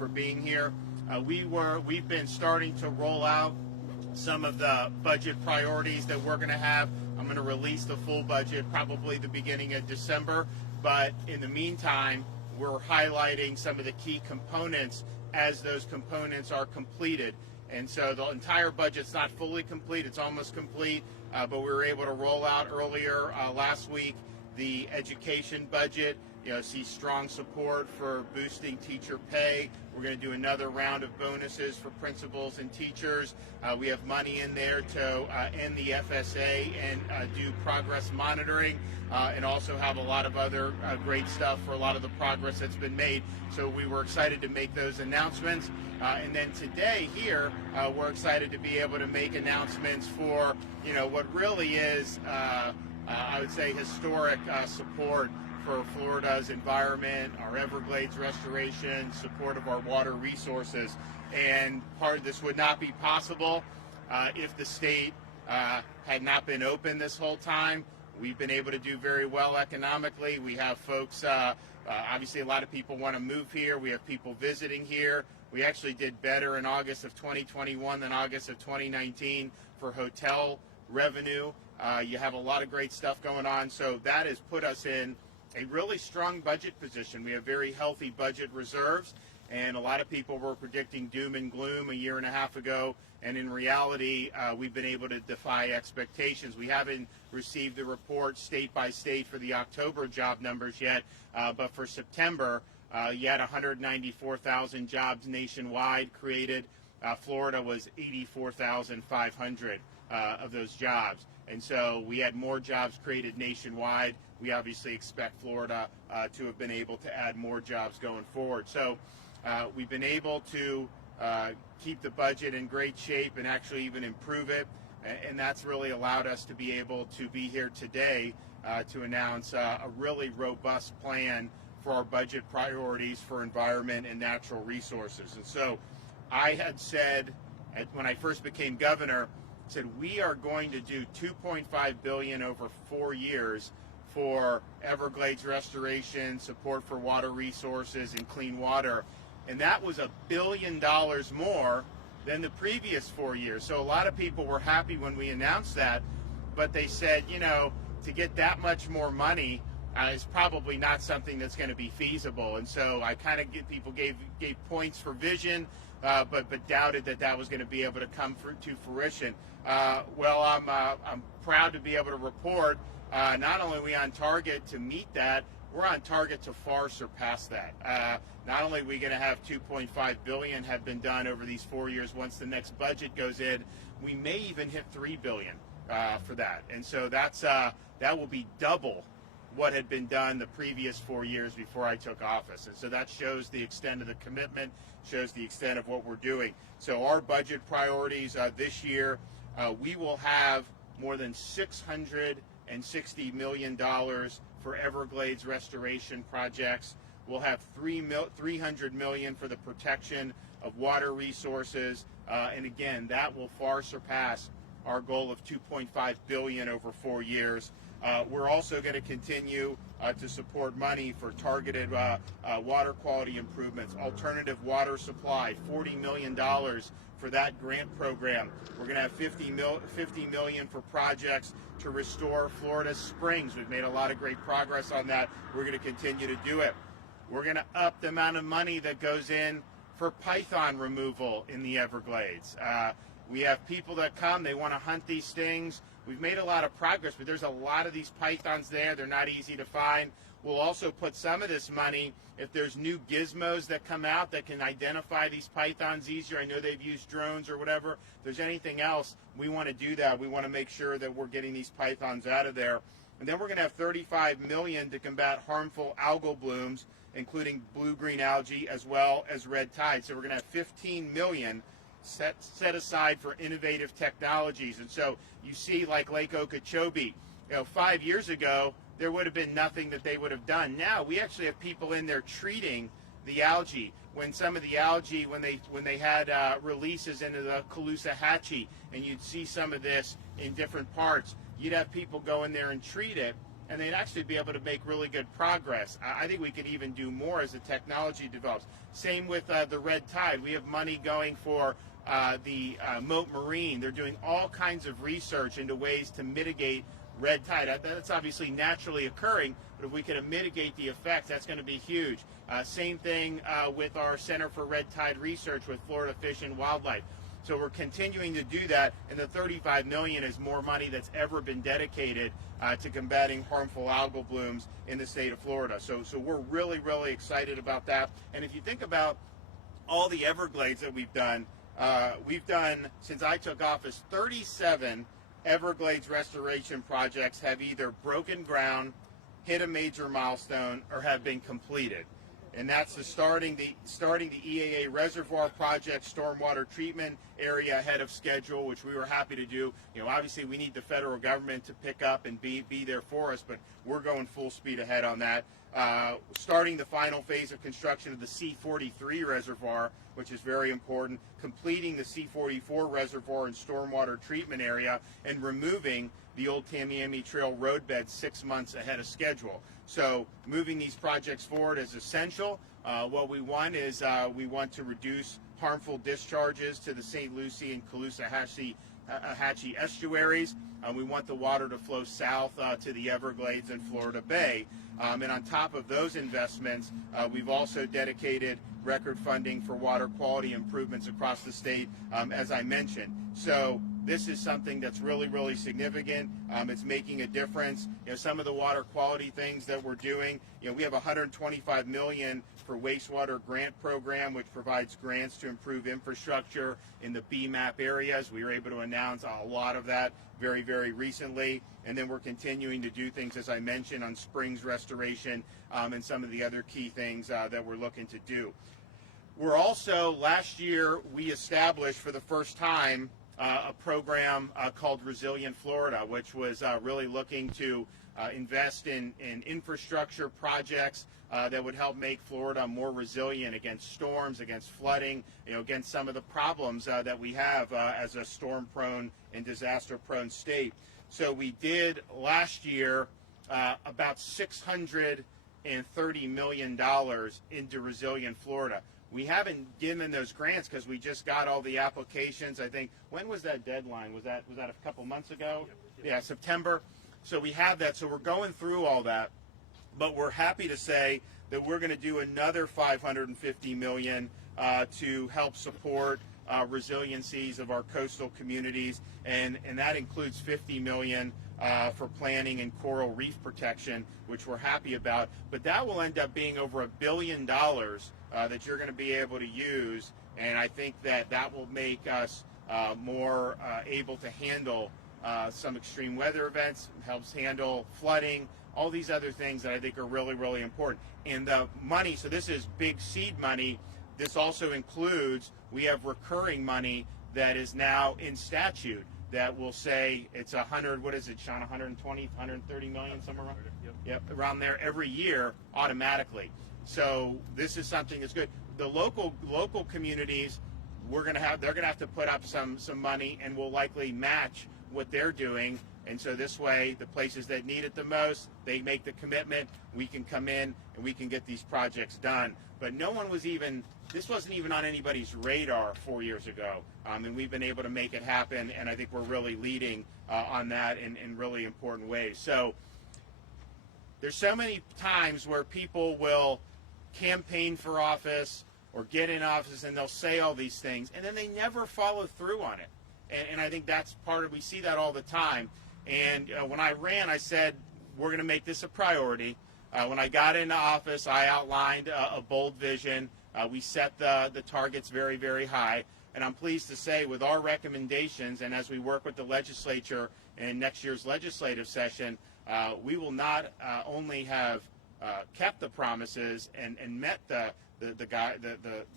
for being here. We've been starting to roll out some of the budget priorities that we're going to have. I'm going to release the full budget probably the beginning of December, but in the meantime, we're highlighting some of the key components as those components are completed. And so the entire budget's not fully complete, it's almost complete, but we were able to roll out earlier last week the education budget. See strong support for boosting teacher pay. We're going to do another round of bonuses for principals and teachers. We have money in there to end the FSA and do progress monitoring, and also have a lot of other great stuff for a lot of the progress that's been made. So we were excited to make those announcements. And then today here, we're excited to be able to make announcements for, what really is, I would say, historic support for Florida's environment, our Everglades restoration, support of our water resources. And part of this would not be possible if the state had not been open this whole time. We've been able to do very well economically. We have folks, obviously a lot of people want to move here. We have people visiting here. We actually did better in August of 2021 than August of 2019 for hotel revenue. You have a lot of great stuff going on. So that has put us in a really strong budget position. We have very healthy budget reserves, and a lot of people were predicting doom and gloom a year and a half ago, and in reality, we've been able to defy expectations. We haven't received the report state by state for the October job numbers yet, but for September, you had 194,000 jobs nationwide created. Florida was 84,500 of those jobs. And so we had more jobs created nationwide. We obviously expect Florida to have been able to add more jobs going forward. So we've been able to keep the budget in great shape and actually even improve it. And that's really allowed us to be able to be here today to announce a really robust plan for our budget priorities for environment and natural resources. And so I had said, when I first became governor, said we are going to do $2.5 billion over 4 years for Everglades restoration, support for water resources and clean water, and that was $1 billion more than the previous 4 years. So a lot of people were happy when we announced that, but they said, to get that much more money is probably not something that's going to be feasible. And so I kind of gave points for vision, but doubted that was going to be able to come to fruition. Well, I'm proud to be able to report not only are we on target to meet that, we're on target to far surpass that. Not only are we going to have $2.5 billion have been done over these 4 years, once the next budget goes in, we may even hit $3 billion for that. And so that will be double what had been done the previous 4 years before I took office. And so that shows the extent of the commitment, shows the extent of what we're doing. So our budget priorities this year, we will have more than $660 million for Everglades restoration projects. We'll have $300 million for the protection of water resources. And again, that will far surpass our goal of $2.5 billion over 4 years. We're also going to continue to support money for targeted water quality improvements, alternative water supply, $40 million for that grant program. We're going to have $50 million for projects to restore Florida's springs. We've made a lot of great progress on that. We're going to continue to do it. We're going to up the amount of money that goes in for python removal in the Everglades. We have people that come, they want to hunt these things. We've made a lot of progress, but there's a lot of these pythons there. They're not easy to find. We'll also put some of this money, if there's new gizmos that come out that can identify these pythons easier. I know they've used drones or whatever. If there's anything else, we want to do that. We want to make sure that we're getting these pythons out of there. And then we're going to have $35 million to combat harmful algal blooms, including blue-green algae as well as red tide. So we're going to have $15 million set aside for innovative technologies. And so you see, like Lake Okeechobee, 5 years ago, there would have been nothing that they would have done. Now we actually have people in there treating the algae. When some of the algae, when they had releases into the Caloosahatchee, and you'd see some of this in different parts, you'd have people go in there and treat it, and they'd actually be able to make really good progress. I think we could even do more as the technology develops. Same with the red tide. We have money going for the Moat Marine. They're doing all kinds of research into ways to mitigate red tide. That's obviously naturally occurring, but if we can mitigate the effects, that's going to be huge. Same thing with our Center for Red Tide Research with Florida Fish and Wildlife. So we're continuing to do that, and the $35 million is more money that's ever been dedicated to combating harmful algal blooms in the state of Florida. So we're really, really excited about that. And if you think about all the Everglades that we've done, since I took office, 37 Everglades restoration projects have either broken ground, hit a major milestone, or have been completed. And that's starting the EAA reservoir project, stormwater treatment area ahead of schedule, which we were happy to do. You know, obviously we need the federal government to pick up and be there for us, but we're going full speed ahead on that. Starting the final phase of construction of the C43 reservoir, which is very important, completing the C44 reservoir and stormwater treatment area, and removing the old Tamiami Trail roadbed 6 months ahead of schedule. So moving these projects forward is essential. What we want is we want to reduce harmful discharges to the St. Lucie and Caloosahatchee estuaries. We want the water to flow south to the Everglades and Florida Bay. And on top of those investments, we've also dedicated record funding for water quality improvements across the state, as I mentioned. So this is something that's really, really significant. It's making a difference. You know, some of the water quality things that we're doing, you know, we have $125 million for wastewater grant program, which provides grants to improve infrastructure in the BMAP areas. We were able to announce a lot of that very, very recently. And then we're continuing to do things, as I mentioned, on springs restoration and some of the other key things that we're looking to do. We're also, last year, we established for the first time a program called Resilient Florida, which was really looking to invest in infrastructure projects that would help make Florida more resilient against storms, against flooding, you know, against some of the problems that we have as a storm-prone and disaster-prone state. So we did last year about $630 million into Resilient Florida. We haven't given those grants because we just got all the applications. I think, when was that deadline? Was that a couple months ago? Yeah, September. So we have that. So we're going through all that, but we're happy to say that we're going to do another $550 million to help support resiliencies of our coastal communities, and that includes $50 million for planning and coral reef protection, which we're happy about. But that will end up being over $1 billion that you're going to be able to use, and I think that will make us more able to handle some extreme weather events, helps handle flooding, all these other things that I think are really, really important. And the money, so this is big seed money. This also includes, we have recurring money that is now in statute that will say it's 100, what is it, Sean, 120, 130 million, somewhere around? Yep, around there every year automatically. So this is something that's good. The local communities, they're going to have to put up some money, and we'll likely match what they're doing. And so this way, the places that need it the most, they make the commitment. We can come in and we can get these projects done. But this wasn't even on anybody's radar 4 years ago. And we've been able to make it happen. And I think we're really leading on that in really important ways. So there's so many times where people will campaign for office or get in office and they'll say all these things and then they never follow through on it. And I think that's we see that all the time. And when I ran, I said, we're going to make this a priority. When I got into office, I outlined a bold vision. We set the targets very, very high. And I'm pleased to say with our recommendations, and as we work with the legislature in next year's legislative session, we will not only have kept the promises and met the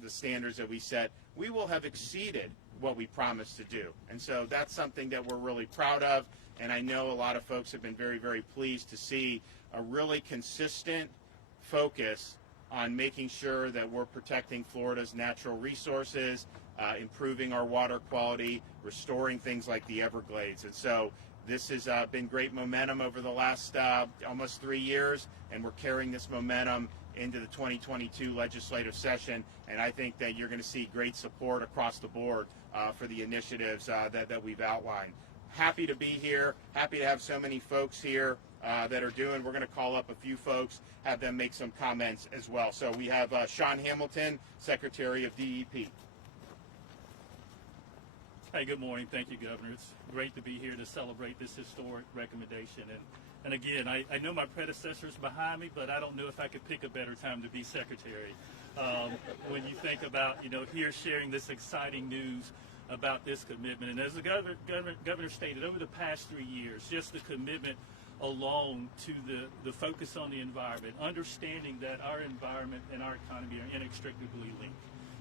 standards that we set, we will have exceeded what we promised to do. And so that's something that we're really proud of. And I know a lot of folks have been very, very pleased to see a really consistent focus on making sure that we're protecting Florida's natural resources, improving our water quality, restoring things like the Everglades. And so This has been great momentum over the last almost 3 years, and we're carrying this momentum into the 2022 legislative session, and I think that you're going to see great support across the board for the initiatives that we've outlined. Happy to be here, happy to have so many folks here that are doing. We're going to call up a few folks, have them make some comments as well. So we have Sean Hamilton, Secretary of DEP. Hey, good morning. Thank you, Governor. It's great to be here to celebrate this historic recommendation. And again, I know my predecessor's behind me, but I don't know if I could pick a better time to be Secretary. When you think about, here sharing this exciting news about this commitment. And as the governor stated, over the past 3 years, just the commitment alone to the focus on the environment, understanding that our environment and our economy are inextricably linked.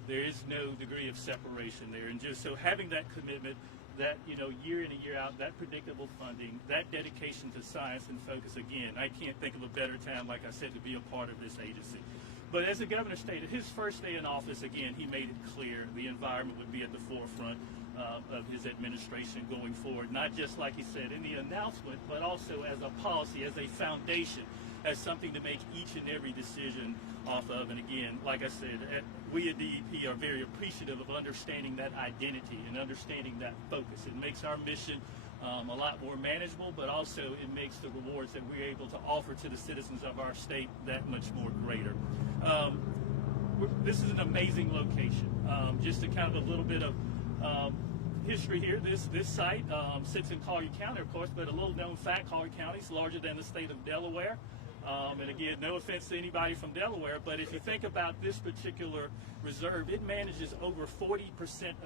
There is no degree of separation there. And just so having that commitment, that, year in and year out, that predictable funding, that dedication to science and focus, again, I can't think of a better time, like I said, to be a part of this agency. But as the governor stated, his first day in office, again, he made it clear the environment would be at the forefront of his administration going forward, not just, like he said, in the announcement, but also as a policy, as a foundation, as something to make each and every decision off of. And again, like I said, we at DEP are very appreciative of understanding that identity and understanding that focus. It makes our mission a lot more manageable, but also it makes the rewards that we're able to offer to the citizens of our state that much more greater. This is an amazing location. Just to kind of a little bit of history here, this site sits in Collier County, of course, but a little known fact, Collier County is larger than the state of Delaware. And again, no offense to anybody from Delaware, but if you think about this particular reserve, it manages over 40%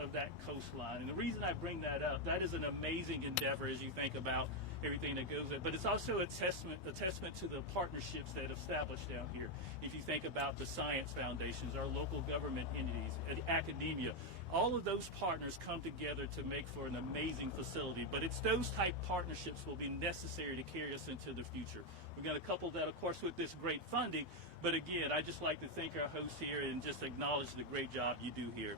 of that coastline. And the reason I bring that up, that is an amazing endeavor as you think about everything that goes in. But it's also a testament to the partnerships that have established down here. If you think about the science foundations, our local government entities, academia, all of those partners come together to make for an amazing facility. But it's those type partnerships will be necessary to carry us into the future. We're going to couple that, of course, with this great funding. But again, I just like to thank our hosts here and just acknowledge the great job you do here.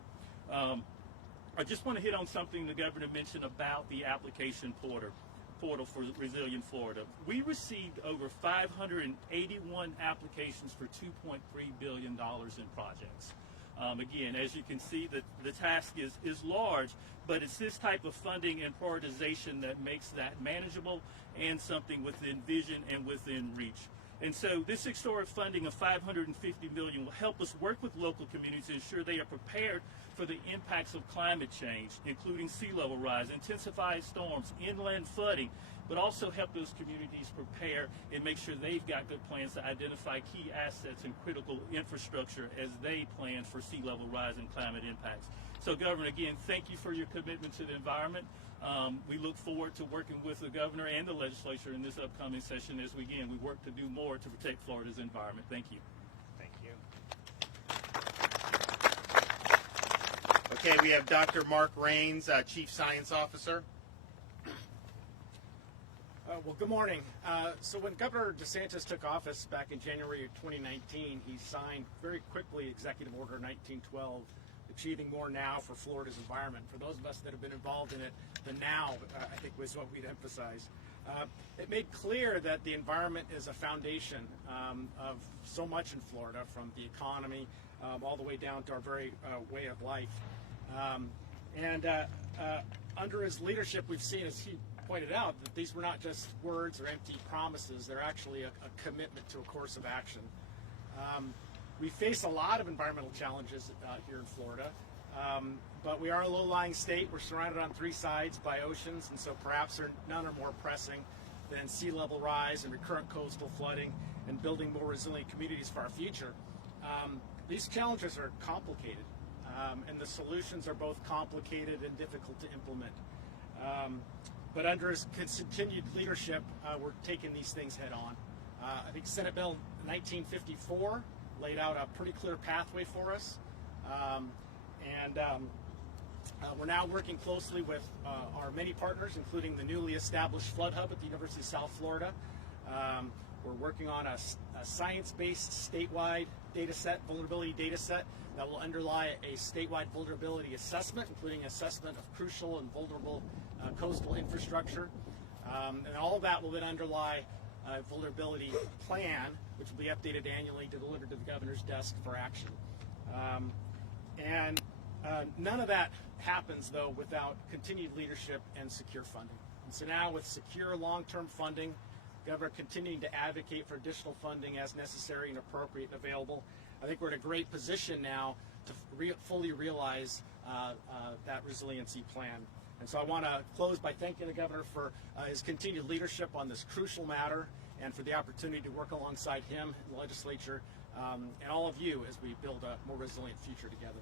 I just want to hit on something the governor mentioned about the application portal for Resilient Florida. We received over 581 applications for $2.3 billion in projects. Again, as you can see, the task is large, but it's this type of funding and prioritization that makes that manageable and something within vision and within reach. And so this historic funding of $550 million will help us work with local communities to ensure they are prepared for the impacts of climate change, including sea level rise, intensified storms, inland flooding, but also help those communities prepare and make sure they've got good plans to identify key assets and critical infrastructure as they plan for sea level rise and climate impacts. So, Governor, again, thank you for your commitment to the environment. We look forward to working with the governor and the legislature in this upcoming session as we work to do more to protect Florida's environment. Thank you. Thank you. Okay, we have Dr. Mark Rains, Chief Science Officer. Well, good morning. So when Governor DeSantis took office back in January of 2019, he signed very quickly Executive Order 1912, achieving more now for Florida's environment. For those of us that have been involved in it, the now, I think, was what we'd emphasize. It made clear that the environment is a foundation of so much in Florida, from the economy all the way down to our very way of life. Under his leadership, we've seen, as he pointed out, that these were not just words or empty promises. They're actually a commitment to a course of action. We face a lot of environmental challenges here in Florida, but we are a low-lying state. We're surrounded on three sides by oceans, and so perhaps none are more pressing than sea level rise and recurrent coastal flooding and building more resilient communities for our future. These challenges are complicated, and the solutions are both complicated and difficult to implement. But under his continued leadership, we're taking these things head on. I think Senate Bill 1954 laid out a pretty clear pathway for us. We're now working closely with our many partners, including the newly established Flood Hub at the University of South Florida. We're working on a science-based statewide data set, vulnerability data set, that will underlie a statewide vulnerability assessment, including assessment of crucial and vulnerable coastal infrastructure. And all of that will then underlie a vulnerability plan, which will be updated annually, delivered to the governor's desk for action. None of that happens, though, without continued leadership and secure funding. And so now, with secure long-term funding, the governor continuing to advocate for additional funding as necessary and appropriate and available, I think we're in a great position now to fully realize that resiliency plan. And so I want to close by thanking the governor for his continued leadership on this crucial matter and for the opportunity to work alongside him in the legislature and all of you as we build a more resilient future together.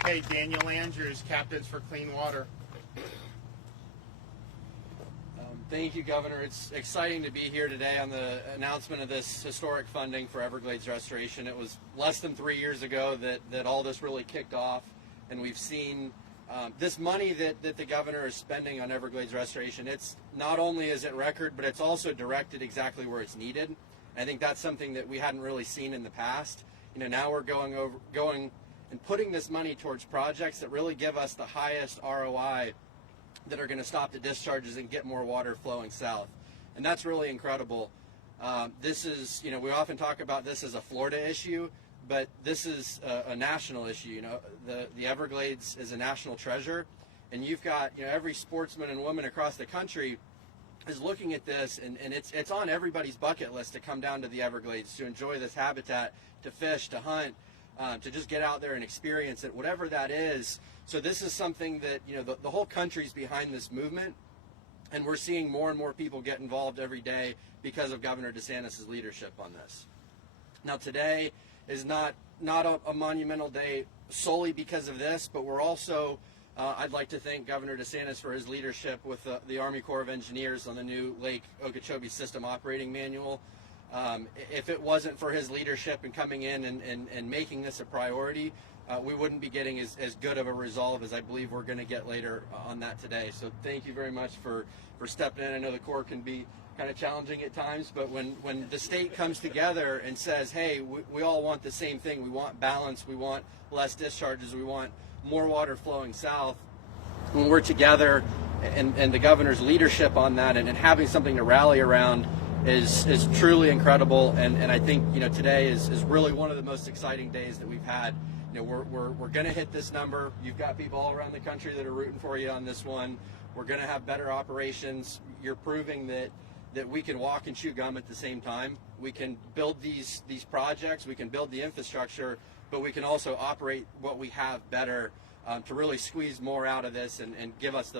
Okay, Daniel Andrews, Captains for Clean Water. Thank you, Governor. It's exciting to be here today on the announcement of this historic funding for Everglades restoration. It was less than 3 years ago that all this really kicked off, and we've seen this money that the governor is spending on Everglades restoration. It's not only is it record, but it's also directed exactly where it's needed. I think that's something that we hadn't really seen in the past. Now we're going and putting this money towards projects that really give us the highest ROI, that are going to stop the discharges and get more water flowing south. And that's really incredible. This is, we often talk about this as a Florida issue, but this is a national issue. The Everglades is a national treasure, and you've got, every sportsman and woman across the country is looking at this, and it's on everybody's bucket list to come down to the Everglades, to enjoy this habitat, to fish, to hunt, to just get out there and experience it, whatever that is. So this is something that, the whole country's behind this movement, and we're seeing more and more people get involved every day because of Governor DeSantis' leadership on this. Now today is not a monumental day solely because of this, but we're also, I'd like to thank Governor DeSantis for his leadership with the Army Corps of Engineers on the new Lake Okeechobee System Operating Manual. If it wasn't for his leadership and coming in and making this a priority, we wouldn't be getting as good of a resolve as I believe we're going to get later on that today. So thank you very much for stepping in. I know the Corps can be kind of challenging at times, but when the state comes together and says, hey, we all want the same thing, we want balance, we want less discharges, we want more water flowing south, when we're together and the governor's leadership on that and having something to rally around is truly incredible. And I think, today is really one of the most exciting days that we've had. We're going to hit this number. You've got people all around the country that are rooting for you on this one. We're going to have better operations. You're proving that we can walk and chew gum at the same time. We can build these projects, we can build the infrastructure, but we can also operate what we have better to really squeeze more out of this and give us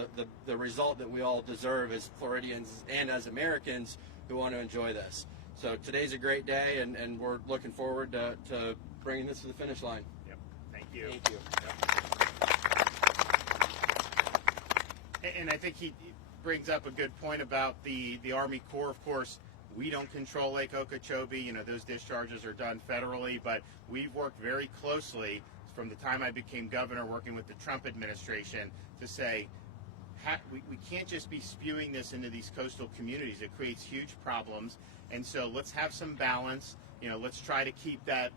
the result that we all deserve as Floridians and as Americans who want to enjoy this. So today's a great day, and we're looking forward to bringing this to the finish line. Yep. Thank you. Thank you. Yep. And I think he brings up a good point about the Army Corps. Of course, we don't control Lake Okeechobee. Those discharges are done federally, but we've worked very closely from the time I became governor, working with the Trump administration, to say we can't just be spewing this into these coastal communities. It creates huge problems, and so let's have some balance. Let's try to keep that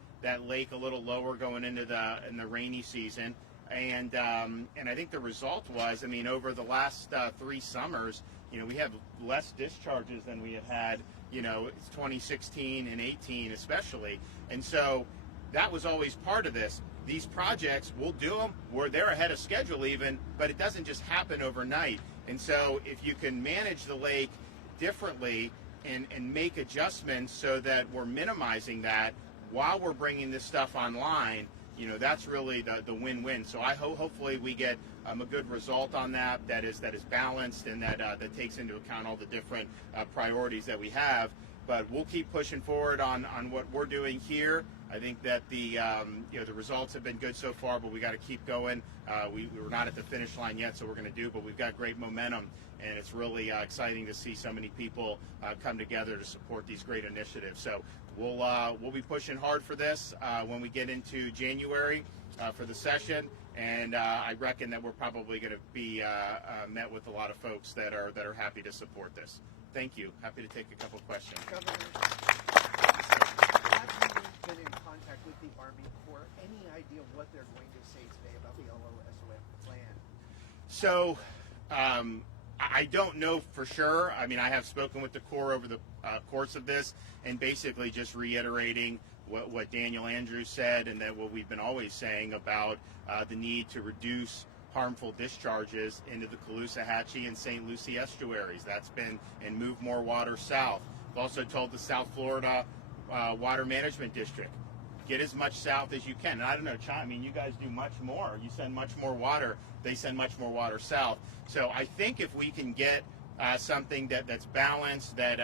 lake a little lower going into the rainy season. And I think the result was, over the last 3 summers, we have less discharges than we have had, 2016 and 18 especially. And so that was always part of this. These projects, we'll do them. They're ahead of schedule even, but it doesn't just happen overnight. And so if you can manage the lake differently and make adjustments so that we're minimizing that while we're bringing this stuff online, that's really the win-win. So I hopefully we get a good result on that is balanced and that takes into account all the different priorities that we have. But we'll keep pushing forward on what we're doing here. I think that the results have been good so far, but we got to keep going. We're not at the finish line yet, so we're going to do, but we've got great momentum, and it's really exciting to see so many people come together to support these great initiatives. So we'll be pushing hard for this when we get into January for the session, and I reckon that we're probably going to be met with a lot of folks that are happy to support this. Thank you. Happy to take a couple questions. Governor, have you been in contact with the Army Corps? Any idea what they're going to say today about the LOSOM plan? So I don't know for sure. I mean, I have spoken with the Corps over the course of this, and basically just reiterating what Daniel Andrews said, and that what we've been always saying about the need to reduce harmful discharges into the Caloosahatchee and St. Lucie estuaries. That's been, and move more water south. We've also told the South Florida Water Management District, get as much south as you can. And I don't know, I mean, you guys do much more. You send much more water. They send much more water south. So I think if we can get something that's balanced, that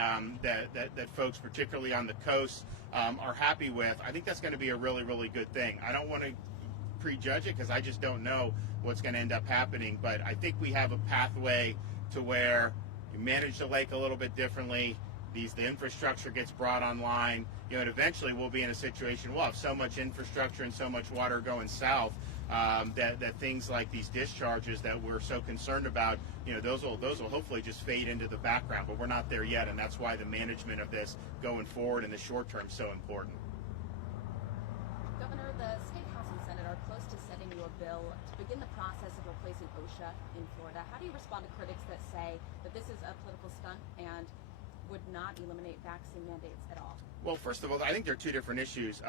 folks, particularly on the coast, are happy with, I think that's going to be a really, really good thing. I don't want to prejudge it because I just don't know what's going to end up happening. But I think we have a pathway to where you manage the lake a little bit differently. The infrastructure gets brought online, and eventually we'll be in a situation, we'll have so much infrastructure and so much water going south that things like these discharges that we're so concerned about, those will hopefully just fade into the background. But we're not there yet, and that's why the management of this going forward in the short term is so important. Governor, the State House and Senate are close to sending you a bill to begin the process of replacing OSHA in Florida. How do you respond to critics that say that this is a political stunt and would not eliminate vaccine mandates at all? Well, first of all, I think they're two different issues.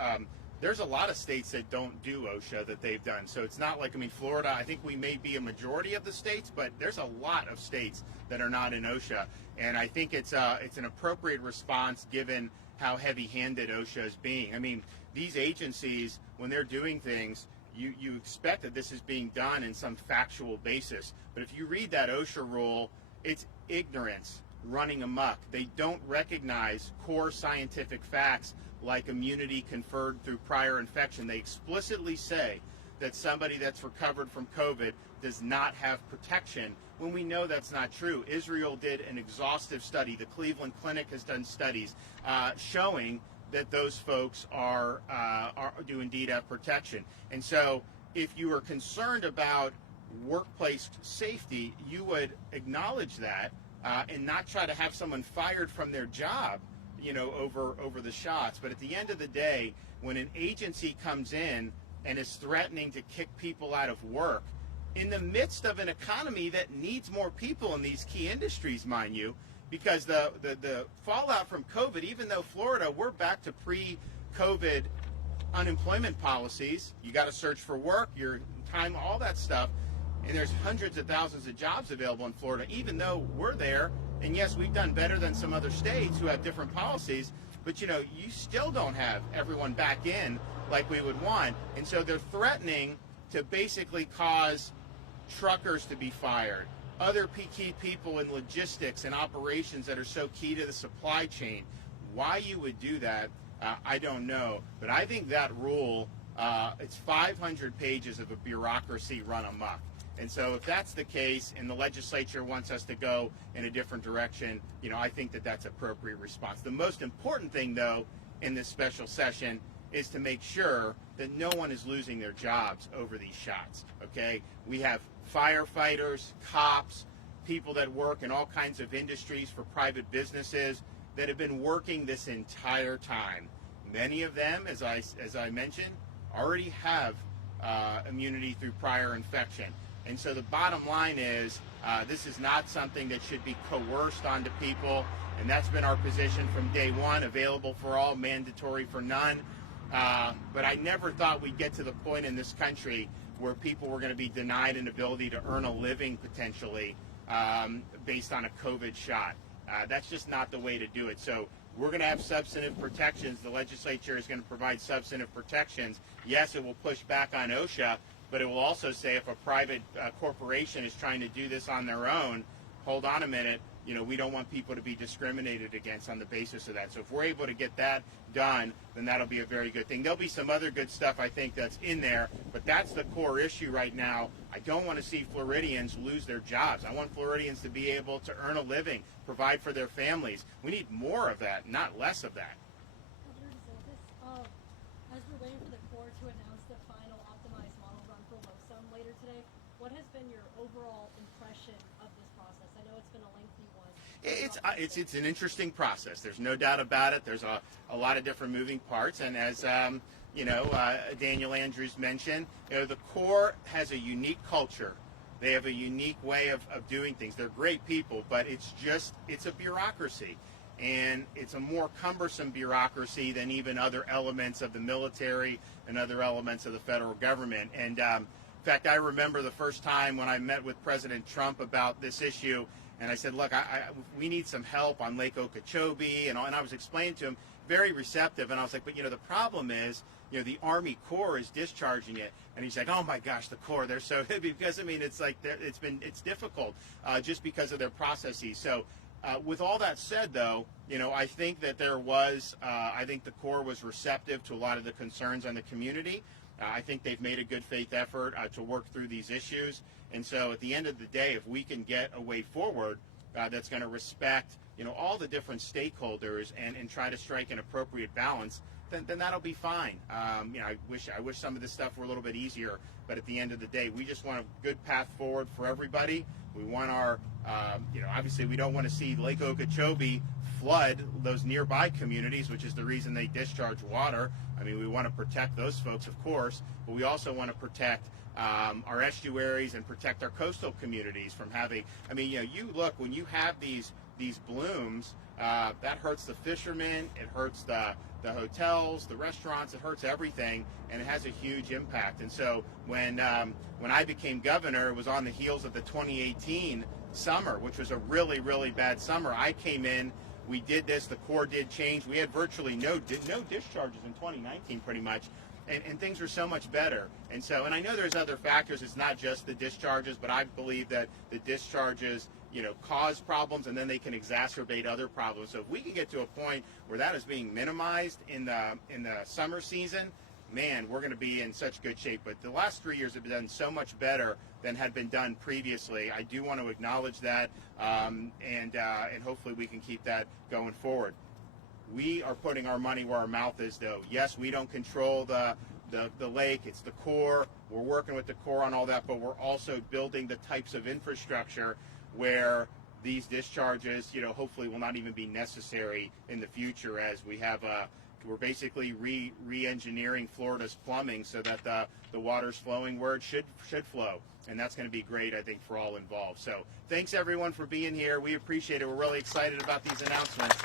There's a lot of states that don't do OSHA that they've done. So it's not like, Florida, I think we may be a majority of the states, but there's a lot of states that are not in OSHA. And I think it's an appropriate response given how heavy-handed OSHA is being. These agencies, when they're doing things, you expect that this is being done in some factual basis. But if you read that OSHA rule, it's ignorance running amok. They don't recognize core scientific facts like immunity conferred through prior infection. They explicitly say that somebody that's recovered from COVID does not have protection, when we know that's not true. Israel did an exhaustive study. The Cleveland Clinic has done studies showing that those folks do indeed have protection. And so if you are concerned about workplace safety, you would acknowledge that and not try to have someone fired from their job, over the shots. But at the end of the day, when an agency comes in and is threatening to kick people out of work in the midst of an economy that needs more people in these key industries, mind you, because the fallout from COVID, even though Florida, we're back to pre-COVID unemployment policies. You got to search for work, your time, all that stuff. And there's hundreds of thousands of jobs available in Florida, even though we're there. And yes, we've done better than some other states who have different policies. But, you still don't have everyone back in like we would want. And so they're threatening to basically cause truckers to be fired, other key people in logistics and operations that are so key to the supply chain. Why you would do that, I don't know. But I think that rule, it's 500 pages of a bureaucracy run amok. And so if that's the case and the legislature wants us to go in a different direction, I think that that's appropriate response. The most important thing, though, in this special session is to make sure that no one is losing their jobs over these shots, okay? We have firefighters, cops, people that work in all kinds of industries for private businesses that have been working this entire time. Many of them, as I mentioned, already have immunity through prior infection. And so the bottom line is this is not something that should be coerced onto people, and that's been our position from day one, available for all, mandatory for none. But I never thought we'd get to the point in this country where people were going to be denied an ability to earn a living potentially based on a COVID shot. That's just not the way to do it. So we're going to have substantive protections. The legislature is going to provide substantive protections. Yes, it will push back on OSHA, but it will also say if a private corporation is trying to do this on their own, hold on a minute, we don't want people to be discriminated against on the basis of that. So if we're able to get that done, then that'll be a very good thing. There'll be some other good stuff, I think, that's in there, but that's the core issue right now. I don't want to see Floridians lose their jobs. I want Floridians to be able to earn a living, provide for their families. We need more of that, not less of that. Governor DeSantis, as we're waiting for the Corps to announce the final optimized model run for LOSUM later today, what has been your overall impression of this process? I know it's been a lengthy one. It's an interesting process. There's no doubt about it. There's a lot of different moving parts, and as Daniel Andrews mentioned, the Corps has a unique culture They have a unique way of doing things. They're great people, but it's a bureaucracy. And it's a more cumbersome bureaucracy than even other elements of the military and other elements of the federal government. And in fact, I remember the first time when I met with President Trump about this issue, and I said, look, we need some help on Lake Okeechobee, and I was explaining to him, very receptive, and I was like, but the problem is, the Army Corps is discharging it, and he's like, oh my gosh, the Corps, they're so, because it's like, it's difficult just because of their processes. So with all that said, though, I think that I think the Corps was receptive to a lot of the concerns on the community. I think they've made a good faith effort to work through these issues. And so at the end of the day, if we can get a way forward that's going to respect, all the different stakeholders and try to strike an appropriate balance, then that'll be fine. I wish some of this stuff were a little bit easier, but at the end of the day, we just want a good path forward for everybody. We want our, obviously we don't want to see Lake Okeechobee flood those nearby communities, which is the reason they discharge water. I mean, we want to protect those folks, of course, but we also want to protect our estuaries and protect our coastal communities from having, you look, when you have these blooms, that hurts the fishermen, it hurts the hotels, the restaurants, it hurts everything, and it has a huge impact. And so when I became governor, it was on the heels of the 2018 summer, which was a really, really bad summer. I came in, we did this, the Corps did change. We had virtually no discharges in 2019 pretty much, and things are so much better. And I know there's other factors, it's not just the discharges, but I believe that the discharges cause problems, and then they can exacerbate other problems. So if we can get to a point where that is being minimized in the summer season, man, we're going to be in such good shape. But the last 3 years have been done so much better than had been done previously. I do want to acknowledge that, and hopefully we can keep that going forward. We are putting our money where our mouth is, though. Yes, we don't control the lake. It's the Corps. We're working with the Corps on all that, but we're also building the types of infrastructure where these discharges, hopefully will not even be necessary in the future, as we're basically re-engineering Florida's plumbing so that the water's flowing where it should flow. And that's going to be great, I think, for all involved. So thanks, everyone, for being here. We appreciate it. We're really excited about these announcements.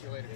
See you later.